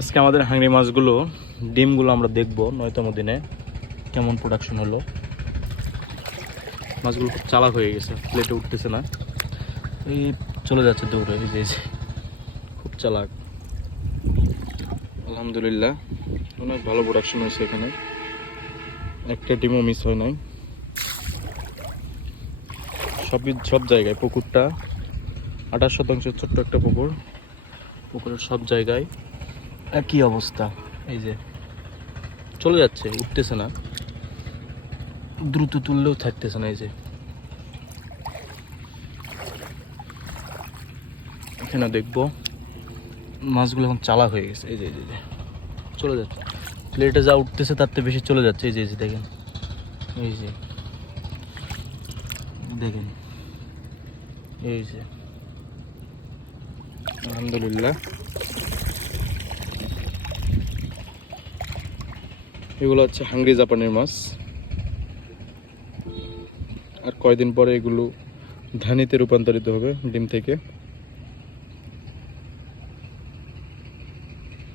আজকে আমাদের হাংরি মাছগুলো ডিমগুলো আমরা দেখবো 9তম দিনে কেমন প্রোডাকশন হলো। মাছগুলো খুব চালাক হয়ে গেছে, প্লেটে উঠতেছে না, এই চলে যাচ্ছে দৌড়ে, এই যে খুব চালাক। আলহামদুলিল্লাহ অনেক ভালো প্রোডাকশন হয়েছে, এখানে একটা ডিমও মিস হয় নাই। সব জায়গায় পুকুরটা 28% ছোট্ট একটা পুকুর, পুকুরের সব জায়গায় একই অবস্থা। এই যে চলে যাচ্ছে, উঠতেছে না, দ্রুত তুললেও থাকতেছে না। এই যে এখানে দেখবো মাছগুলো এখন চালাক হয়ে গেছে। এই যে চলে যাচ্ছে, প্লেটে যা উঠতেছে তার থেকে বেশি চলে যাচ্ছে। এই যে দেখেন, এই যে দেখেন, এই যে আলহামদুলিল্লাহ এগুলো হচ্ছে হাংরি জাপানের মাছ। আর কয়দিন পরে এগুলো ধানিতে রূপান্তরিত হবে ডিম থেকে।